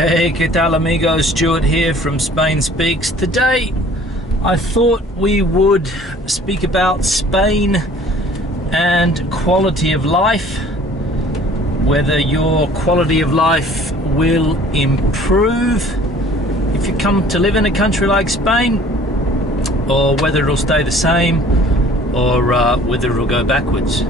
Hey, ¿qué tal amigos? Stuart here from Spain Speaks. Today I thought we would speak about Spain and quality of life, whether your quality of life will improve if you come to live in a country like Spain, or whether it'll stay the same, or whether it'll go backwards.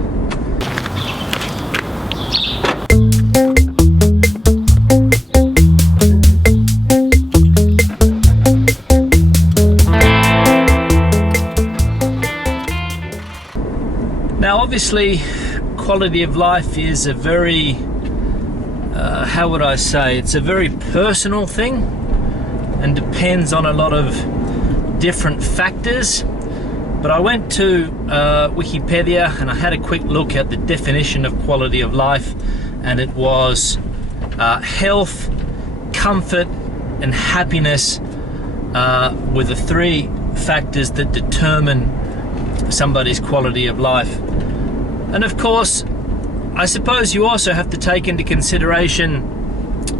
Now obviously quality of life is a very, how would I say, it's a very personal thing and depends on a lot of different factors. But I went to Wikipedia and I had a quick look at the definition of quality of life, and it was health, comfort and happiness were the three factors that determine somebody's quality of life. And of course, I suppose you also have to take into consideration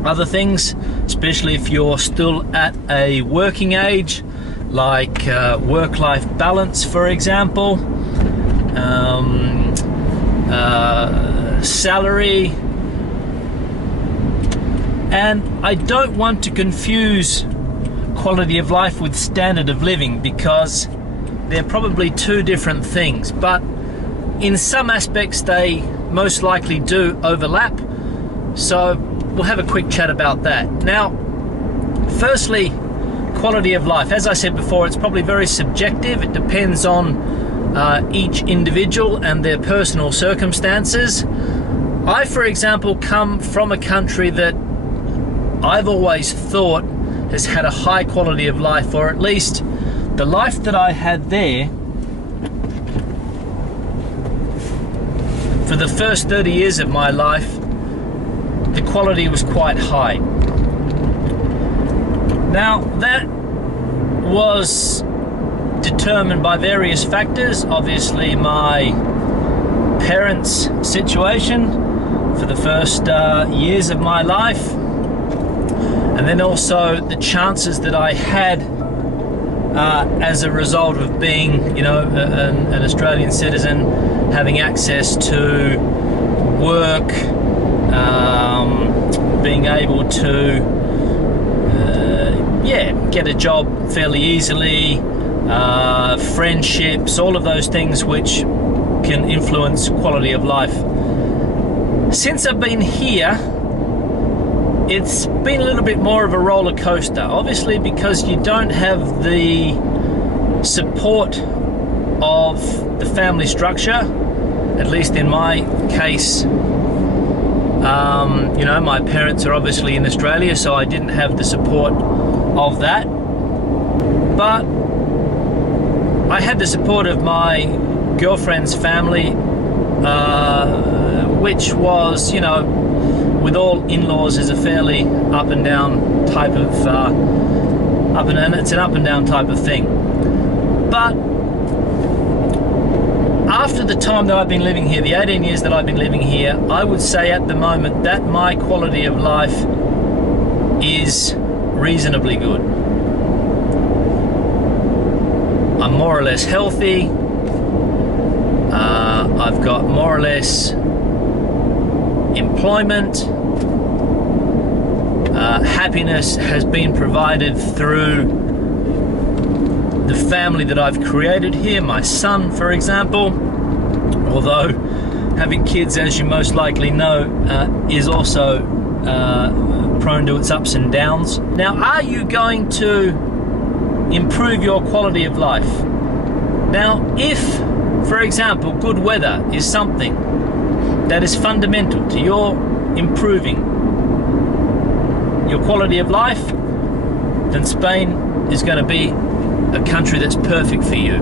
other things, especially if you're still at a working age, like work-life balance, for example, salary. And I don't want to confuse quality of life with standard of living, because they're probably two different things, but in some aspects they most likely do overlap. So we'll have a quick chat about that. Now, firstly, quality of life. As I said before, it's probably very subjective. It depends on each individual and their personal circumstances. I, for example, come from a country that I've always thought has had a high quality of life, or at least the life that I had there for the first 30 years of my life, the quality was quite high. Now that was determined by various factors. Obviously my parents' situation for the first years of my life, and then also the chances that I had as a result of being, you know, an Australian citizen, having access to work, being able to get a job fairly easily, friendships, all of those things which can influence quality of life. Since I've been here, it's been a little bit more of a roller coaster, obviously, because you don't have the support of the family structure, at least in my case. You know, my parents are obviously in Australia, so I didn't have the support of that. But I had the support of my girlfriend's family, which was, you know, with all in-laws, is a fairly up and down type of it's an up and down type of thing. But after the time that I've been living here, the 18 years that I've been living here, I would say at the moment that my quality of life is reasonably good. I'm more or less healthy. I've got more or less employment. Happiness has been provided through the family that I've created here. My son, for example, although having kids, as you most likely know, is also prone to its ups and downs. Now, are you going to improve your quality of life? Now, if, for example, good weather is something that is fundamental to your improving your quality of life, then Spain is going to be a country that's perfect for you.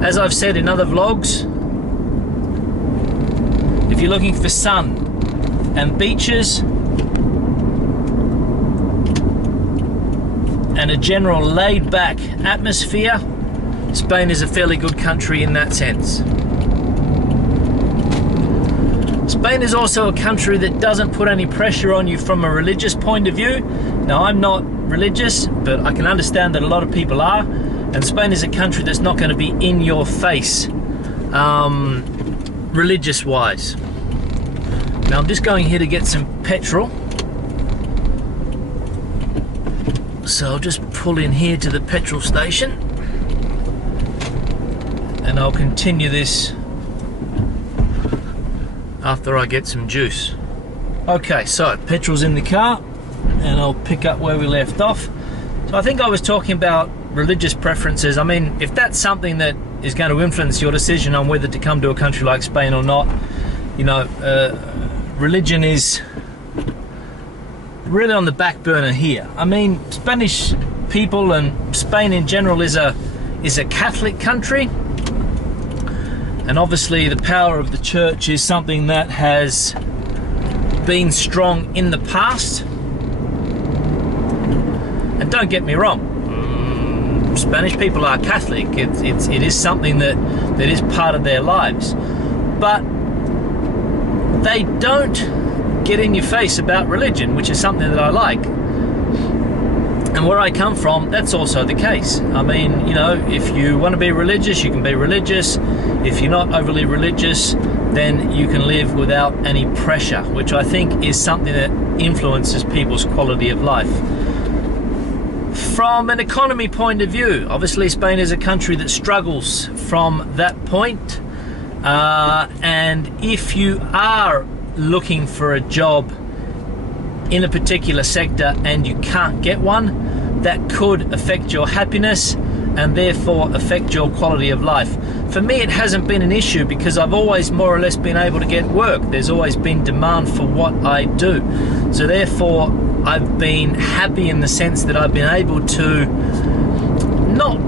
As I've said in other vlogs, if you're looking for sun and beaches and a general laid-back atmosphere, Spain is a fairly good country in that sense. Spain is also a country that doesn't put any pressure on you from a religious point of view. Now, I'm not religious, but I can understand that a lot of people are. And Spain is a country that's not going to be in your face, religious-wise. Now, I'm just going here to get some petrol. So I'll just pull in here to the petrol station. And I'll continue this after I get some juice. Okay, so petrol's in the car, and I'll pick up where we left off. So I think I was talking about religious preferences. I mean, if that's something that is going to influence your decision on whether to come to a country like Spain or not, you know, religion is really on the back burner here. I mean, Spanish people and Spain in general is a Catholic country. And obviously the power of the church is something that has been strong in the past. And don't get me wrong, Spanish people are Catholic. It is something that is part of their lives. But they don't get in your face about religion, which is something that I like. And where I come from, that's also the case. I mean, you know, if you want to be religious, you can be religious. If you're not overly religious, then you can live without any pressure, which I think is something that influences people's quality of life. From an economy point of view, obviously Spain is a country that struggles from that point. And if you are looking for a job in a particular sector and you can't get one, that could affect your happiness and therefore affect your quality of life. For me, it hasn't been an issue because I've always more or less been able to get work. There's always been demand for what I do. So therefore, I've been happy in the sense that I've been able to not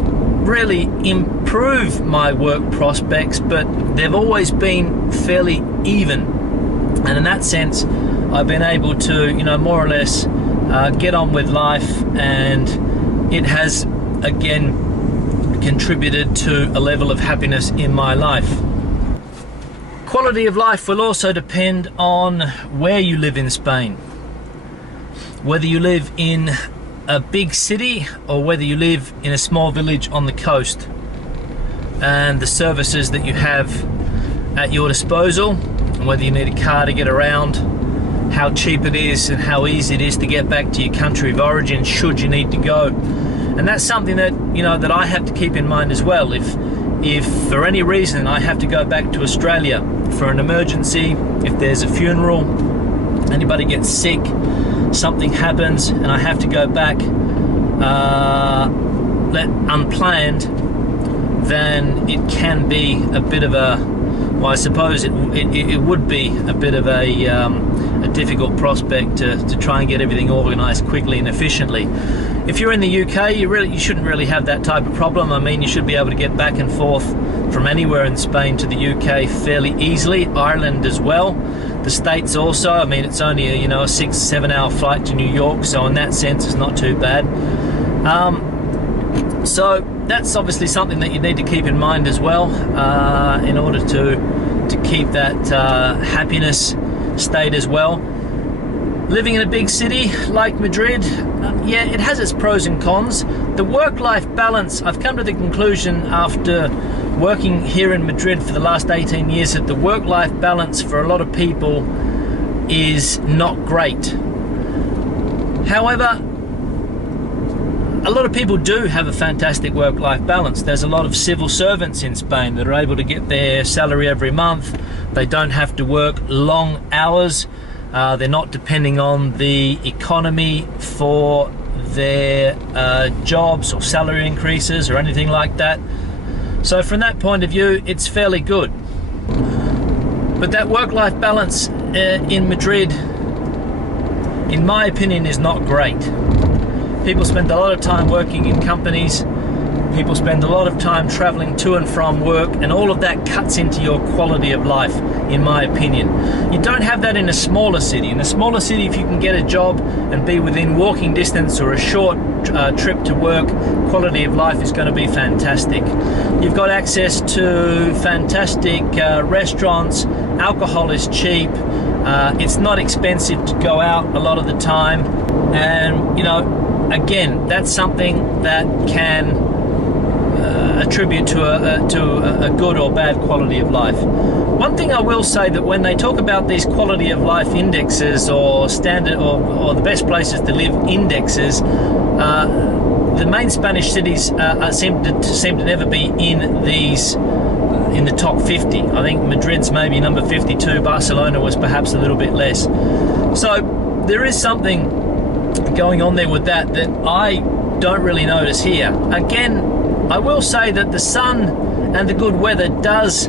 really improve my work prospects, but they've always been fairly even. And in that sense, I've been able to, you know, more or less get on with life, and it has again contributed to a level of happiness in my life. Quality of life will also depend on where you live in Spain. Whether you live in a big city or whether you live in a small village on the coast, and the services that you have at your disposal, and whether you need a car to get around, how cheap it is and how easy it is to get back to your country of origin should you need to go. And that's something that, you know, that I have to keep in mind as well. If for any reason I have to go back to Australia for an emergency, if there's a funeral, anybody gets sick, something happens and I have to go back unplanned, then it can be a bit of a, well, I suppose it would be a bit of a difficult prospect to try and get everything organised quickly and efficiently. If you're in the UK, you shouldn't really have that type of problem. I mean, you should be able to get back and forth from anywhere in Spain to the UK fairly easily. Ireland as well. The States also. I mean, it's only a 6-7 hour flight to New York, so in that sense, it's not too bad. So that's obviously something that you need to keep in mind as well, in order to keep that happiness state as well. Living in a big city like Madrid, yeah, it has its pros and cons. The work-life balance, I've come to the conclusion after working here in Madrid for the last 18 years that the work-life balance for a lot of people is not great. However, a lot of people do have a fantastic work-life balance. There's a lot of civil servants in Spain that are able to get their salary every month. They don't have to work long hours. They're not depending on the economy for their jobs or salary increases or anything like that. So from that point of view, it's fairly good. But that work-life balance in Madrid, in my opinion, is not great. People spend a lot of time working in companies People spend a lot of time traveling to and from work, and all of that cuts into your quality of life, in my opinion. You don't have that in a smaller city. In a smaller city, if you can get a job and be within walking distance or a short trip to work, quality of life is going to be fantastic. You've got access to fantastic restaurants. Alcohol is cheap. It's not expensive to go out a lot of the time. And, you know, again, that's something that can attribute to a good or bad quality of life. One thing I will say, that when they talk about these quality of life indexes or standard or the best places to live indexes, the main Spanish cities seem to never be in these in the top 50. I think Madrid's maybe number 52. Barcelona was perhaps a little bit less. So there is something going on there with that I don't really notice here. Again, I will say that the sun and the good weather does,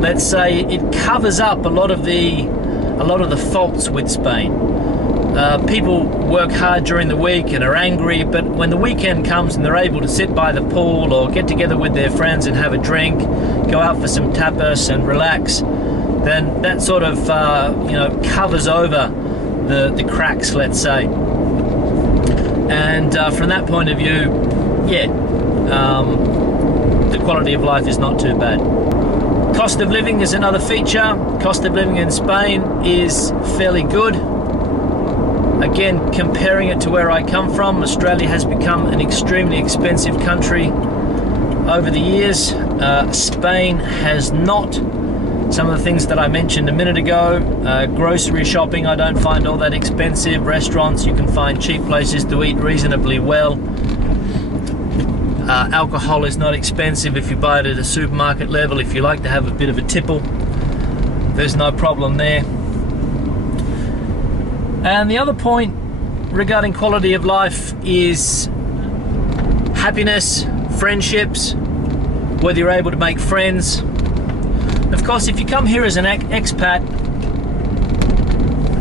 let's say, it covers up a lot of the faults with Spain. People work hard during the week and are angry, but when the weekend comes and they're able to sit by the pool or get together with their friends and have a drink, go out for some tapas and relax, then that sort of covers over the cracks, let's say. And from that point of view, the quality of life is not too bad. Cost of living is another feature. Cost of living in Spain is fairly good. Again, comparing it to where I come from, Australia has become an extremely expensive country over the years. Spain has not. Some of the things that I mentioned a minute ago, grocery shopping I don't find all that expensive. Restaurants, you can find cheap places to eat reasonably well. Alcohol is not expensive if you buy it at a supermarket level. If you like to have a bit of a tipple, there's no problem there. And the other point regarding quality of life is happiness, friendships, whether you're able to make friends. Of course, if you come here as an expat,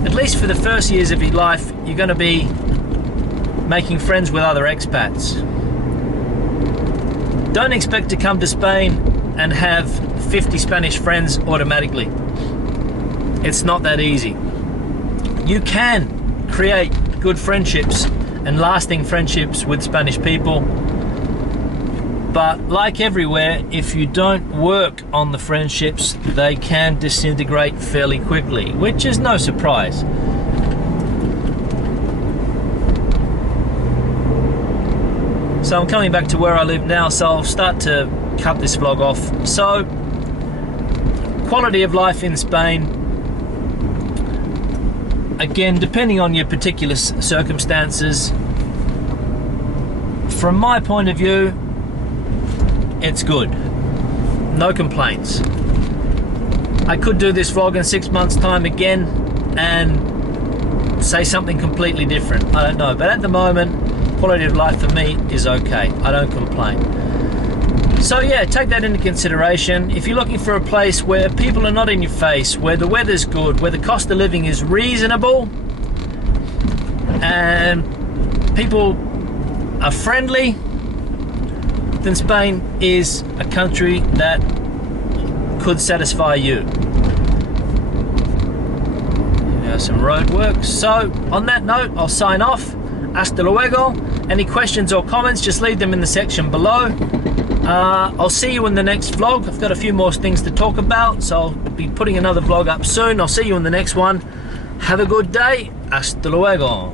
at least for the first years of your life, you're going to be making friends with other expats. Don't expect to come to Spain and have 50 Spanish friends automatically. It's not that easy. You can create good friendships and lasting friendships with Spanish people. But like everywhere, if you don't work on the friendships, they can disintegrate fairly quickly, which is no surprise. So I'm coming back to where I live now, so I'll start to cut this vlog off. So, quality of life in Spain, again, depending on your particular circumstances, from my point of view, it's good. No complaints. I could do this vlog in 6 months' time again and say something completely different. I don't know. But at the moment, quality of life for me is okay. I don't complain. So yeah, take that into consideration. If you're looking for a place where people are not in your face, where the weather's good, where the cost of living is reasonable, and people are friendly, then Spain is a country that could satisfy you. There's some road work. So on that note, I'll sign off. Hasta luego. Any questions or comments, just leave them in the section below. I'll see you in the next vlog. I've got a few more things to talk about, so I'll be putting another vlog up soon. I'll see you in the next one. Have a good day. Hasta luego.